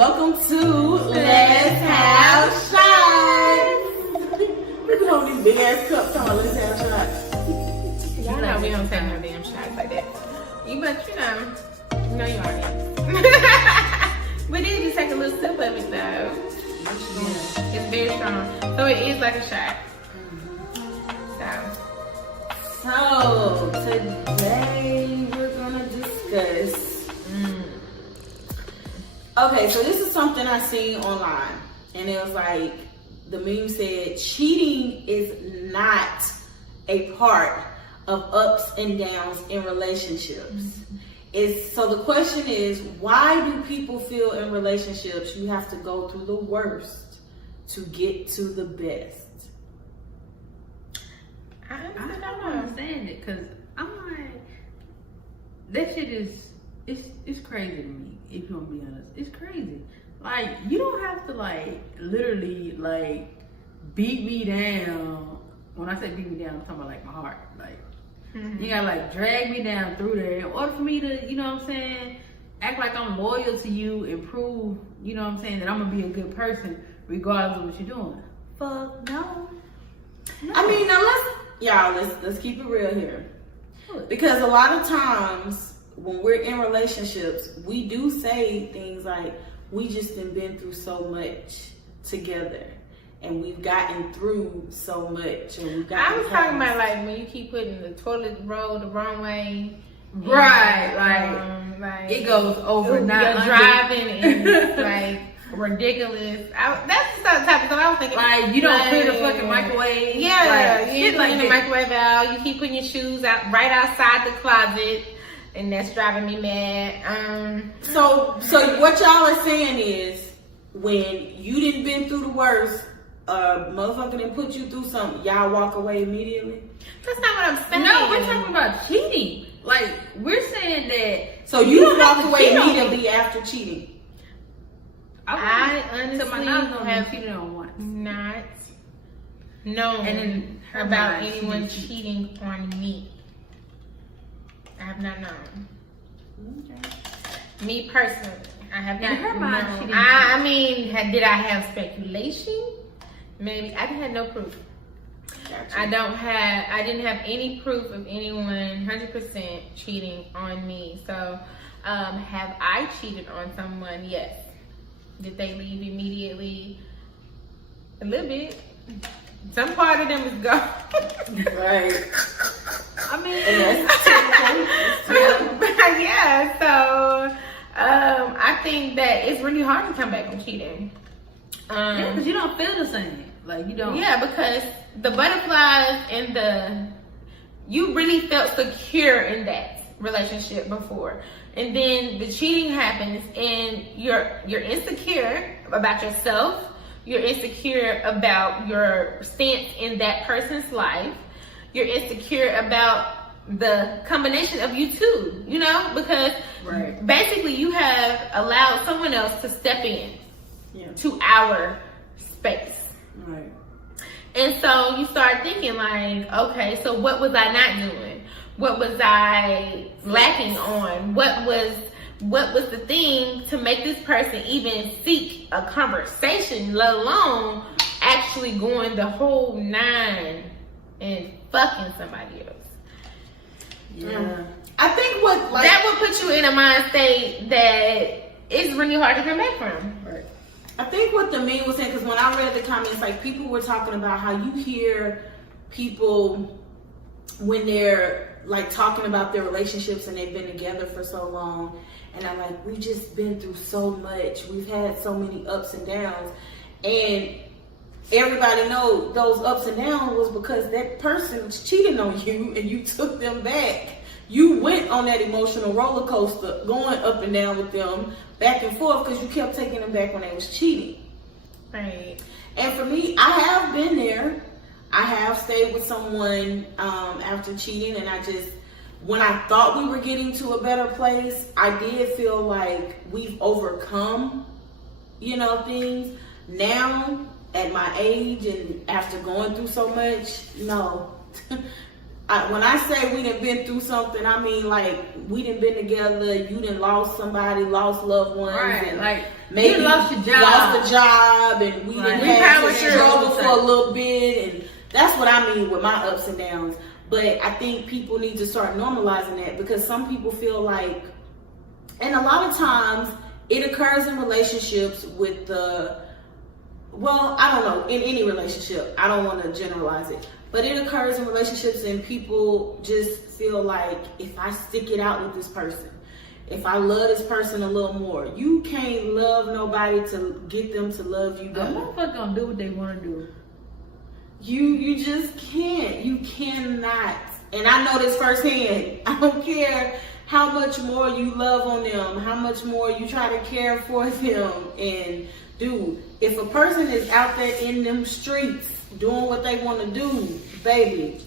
welcome to Let's Have Shots. Look at all these big ass cups talking about Let's Have Shots. Y'all know we don't take no damn shots like that. You know you already. We did just take a little sip of it though. It's very strong. So it is like a shot. So today we're gonna discuss. Okay, so this is something I seen online, and it was like the meme said, cheating is not a part of ups and downs in relationships. So the question is, why do people feel in relationships you have to go through the worst to get to the best? I don't understand it, because I'm like, that shit is, it's crazy to me, if you want to be honest. It's crazy. Like, you don't have to, like, literally, like, beat me down. When I say beat me down, I'm talking about, like, my heart. Like, you gotta, like, drag me down through there in order for me to, you know what I'm saying, act like I'm loyal to you and prove, you know what I'm saying, that I'm gonna be a good person regardless of what you're doing. Fuck no. I mean, now let's keep it real here. Because a lot of times when we're in relationships, we do say things like, we just done been through so much together, and we've gotten through so much, and we've gotten. I was talking about like when you keep putting the toilet roll the wrong way. Right, like it goes over. You're driving and it's like ridiculous. That's the type of stuff I was thinking. Like you don't put in the fucking microwave. Yeah, like, you put in the microwave out. You keep putting your shoes out right outside the closet, and that's driving me mad. So what y'all are saying is, when you didn't been through the worst, motherfucker didn't put you through something, y'all walk away immediately? That's not what I'm saying. No, we're talking about cheating. Like we're saying that. So you walk away immediately after cheating? I honestly have cheated on once. Not known about anyone cheating on me. I have not known. Okay. Me personally, I have not known. I mean, did I have speculation? Maybe. I had no proof. Gotcha. I didn't have any proof of anyone 100% cheating on me. So, have I cheated on someone? Yes. Did they leave immediately? A little bit. Some part of them is gone. Right. I mean, yeah. So, I think that it's really hard to come back from cheating. yeah, because you don't feel the same. Like you don't. Yeah, because the butterflies and you really felt secure in that relationship before, and then the cheating happens, and you're insecure about yourself. You're insecure about your stance in that person's life. You're insecure about the combination of you two. You know, because basically you have allowed someone else to step in to our space. Right. And so you start thinking like, okay, so what was I not doing? What was I lacking on? What was the thing to make this person even seek a conversation, let alone actually going the whole 9 and fucking somebody else? Yeah. I think that would put you in a mind state that it's really hard to come back from. Right. I think what the meme was saying, because when I read the comments, like people were talking about how you hear people when they're like talking about their relationships and they've been together for so long, and I'm like, we've just been through so much, we've had so many ups and downs, and everybody know those ups and downs was because that person was cheating on you and you took them back. You went on that emotional roller coaster, going up and down with them, back and forth, because you kept taking them back when they was cheating. Right. And for me, I have been there. I have stayed with someone after cheating, and when I thought we were getting to a better place, I did feel like we've overcome, things. Now, at my age and after going through so much, no. when I say we done been through something, I mean like we done been together. You done lost somebody, lost loved ones, Right, and like maybe you lost your job. lost the job, and we Right. done We had power to through. struggle for a little bit, and that's what I mean with my ups and downs. But I think people need to start normalizing that, because some people feel like, and a lot of times it occurs in relationships with well, I don't know, in any relationship. I don't want to generalize it. But it occurs in relationships, and people just feel like, if I stick it out with this person, if I love this person a little more, you can't love nobody to get them to love you A better. motherfucker gonna do what they want to do. You just can't. You cannot. And I know this firsthand. I don't care how much more you love on them, how much more you try to care for them. And dude, if a person is out there in them streets doing what they want to do, baby,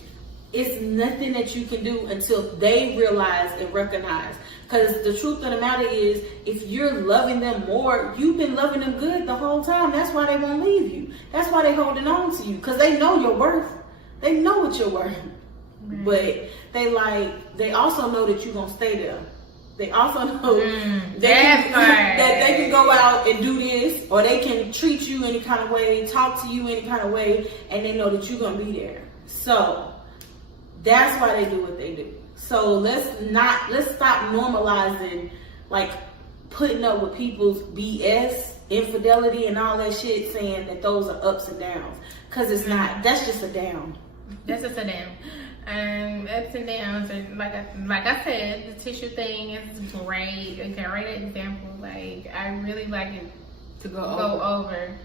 it's nothing that you can do until they realize and recognize. Because the truth of the matter is, if you're loving them more, you've been loving them good the whole time. That's why they won't leave you. That's why they're holding on to you, because they know your worth. They know what you're worth. Right. But they also know that you're going to stay there. They also know that they can go out and do this, or they can treat you any kind of way, talk to you any kind of way, and they know that you're going to be there. So that's why they do what they do. So let's stop normalizing, like, putting up with people's BS, infidelity, and all that shit, saying that those are ups and downs. Because it's not. That's just a down. That's just a down. Ups and downs, and like I said, the tissue thing is great. A great example. Like, I really like it To go over.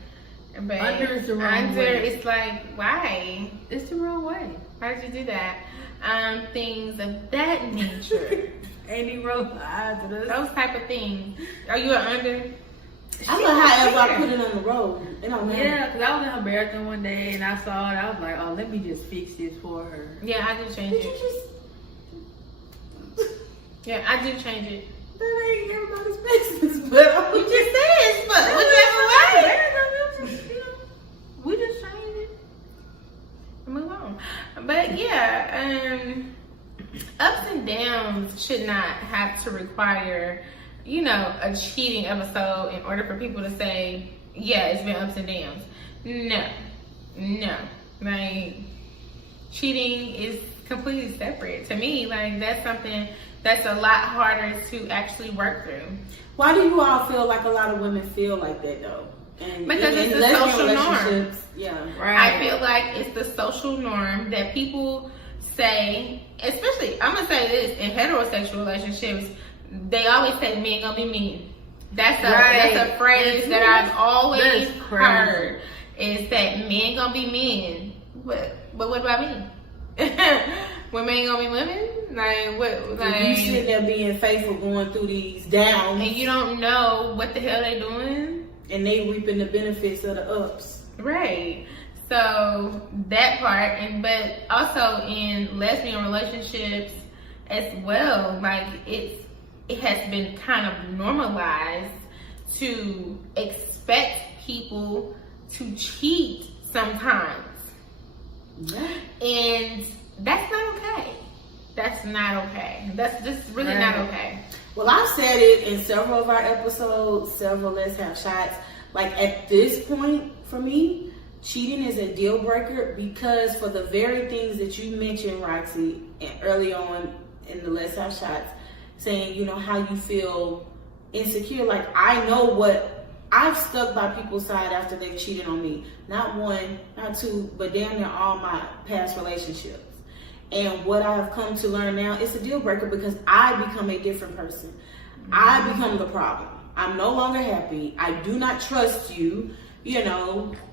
But Under is the wrong way. it's like, why? It's the wrong way. Why did you do that? Things of that nature. Ain't he roll the eyes at us? Those type of things. Are you an under? I know however I put it on the road. It don't matter. Yeah, because I was in her marathon one day and I saw it. I was like, oh, let me just fix this for her. Yeah, I do change Did it. you just... Yeah, I do change it. That ain't everybody's business, but You just said, but We just changed it. move on. But yeah, ups and downs should not have to require, a cheating episode in order for people to say, yeah, it's been ups and downs. No. Like, cheating is completely separate. To me, like, that's something that's a lot harder to actually work through. why do you all feel like a lot of women feel like that though? And Because it's a lesbian social norm. relationships, yeah. Right. I feel like it's the social norm that people say, especially, I'm gonna say this, in heterosexual relationships, they always say men gonna be mean. That's a phrase that I've always heard, is that men gonna be men. But what about me? Women gonna be women? Like what? Like, You sitting there being faithful, going through these downs, and you don't know what the hell they doing. and they reaping the benefits of the ups. Right. So that part, but also in lesbian relationships as well, like it has been kind of normalized to expect people to cheat sometimes. Yeah. And that's not okay. That's not okay. That's just really not okay. Well, I've said it in several of our episodes, several Let's Have Shots. Like, at this point, for me, cheating is a deal breaker, because for the very things that you mentioned, Roxy, early on in the Let's Have Shots, saying, how you feel insecure. Like, I know what I've stuck by people's side after they've cheated on me. Not one, not two, but damn near all my past relationships. And what I've come to learn now, it's a deal breaker, because I become a different person. I become the problem. I'm no longer happy. I do not trust you.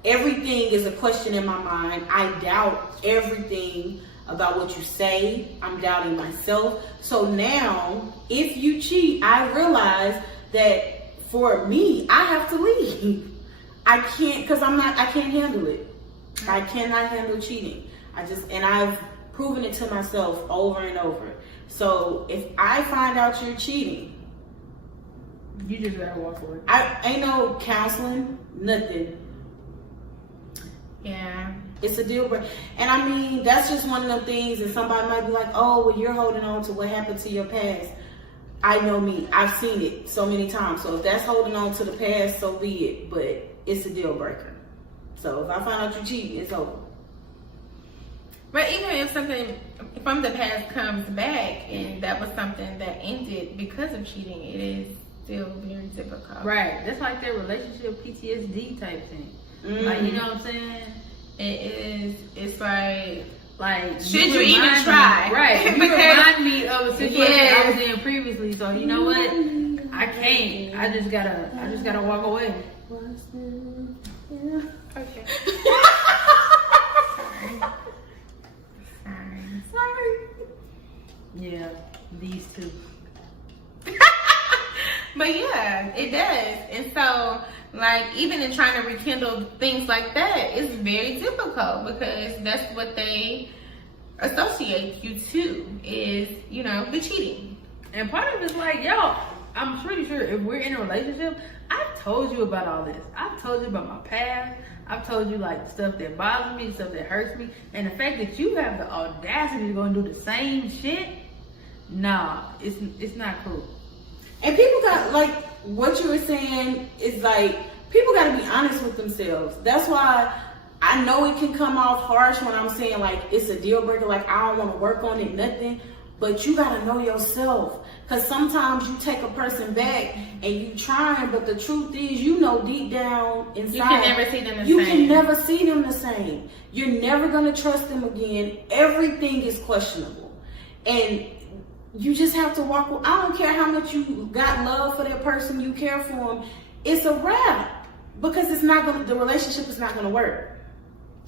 Everything is a question in my mind. I doubt everything about what you say. I'm doubting myself. So now, if you cheat, I realize that for me, I have to leave. I can't, because I can't handle it. I cannot handle cheating. I've proven it to myself over and over. So if I find out you're cheating, You just gotta walk away. ain't no counseling, nothing. Yeah. It's a deal breaker. And I mean, that's just one of them things, and somebody might be like, oh, well, you're holding on to what happened to your past. I know me. I've seen it so many times. So if that's holding on to the past, so be it. But it's a deal breaker. So if I find out you cheat, it's over. But even if something from the past comes back and that was something that ended because of cheating, it is still very difficult. Right. That's like their relationship PTSD type thing. Like, you know what I'm saying? It's like should you remind even me- try? Right. You remind me of a situation I was in previously, so you know what? I can't. I just gotta walk away. Okay. Sorry. Yeah, these two. But yeah, it does. And so, like, even in trying to rekindle things like that, it's very difficult because that's what they associate you to is, you know, the cheating. And part of it's like, yo, I'm pretty sure if we're in a relationship, I've told you about all this. I've told you about my past. I've told you like stuff that bothers me, stuff that hurts me. And the fact that you have the audacity to go and do the same shit, nah, it's not cool. And people got, like, what you were saying is like, people got to be honest with themselves. That's why I know it can come off harsh when I'm saying, like, it's a deal breaker, like, I don't want to work on it, nothing. But you got to know yourself. Because sometimes you take a person back and you trying, but the truth is, you know deep down inside, You can never see them the you same. can never see them the same. You're never going to trust them again. Everything is questionable. And you just have to walk. I don't care how much you got love for that person, you care for them. It's a wrap because it's not going. The relationship is not going to work.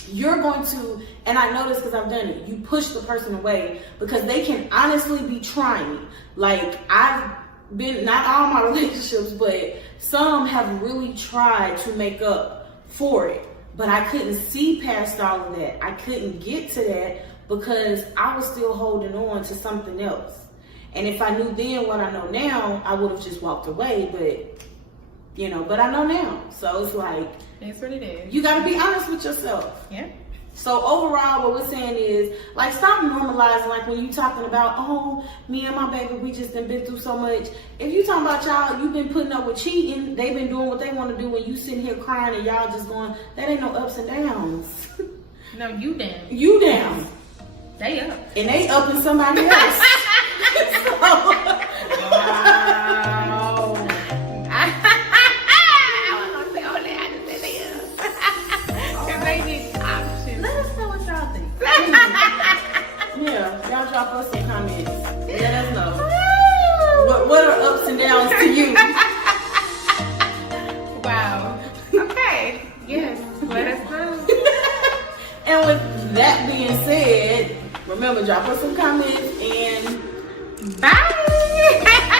You're going to, and I know this because I've done it. You push the person away because they can honestly be trying. Like I've been, not all my relationships, but some have really tried to make up for it. But I couldn't see past all of that. I couldn't get to that because I was still holding on to something else. And if I knew then what I know now, I would have just walked away. But, you know, but I know now. So it's like, That's what it is. you got to be honest with yourself. Yeah. So overall, what we're saying is, like, stop normalizing. Like when you talking about, oh, me and my baby, we just done been through so much. If you talking about y'all, you've been putting up with cheating. They've been doing what they want to do, and you sitting here crying and y'all just going, that ain't no ups and downs. No, you down. You down. They up. And they up in somebody else. Wow. I was gonna say all that. I just said they up. Cause they need options. Let us know what y'all think. Yeah, y'all drop us some comments. Let us know. What are ups and downs to you? Wow. Okay. Yes. Let us know. And with that being said, remember, drop us some comments and Bye.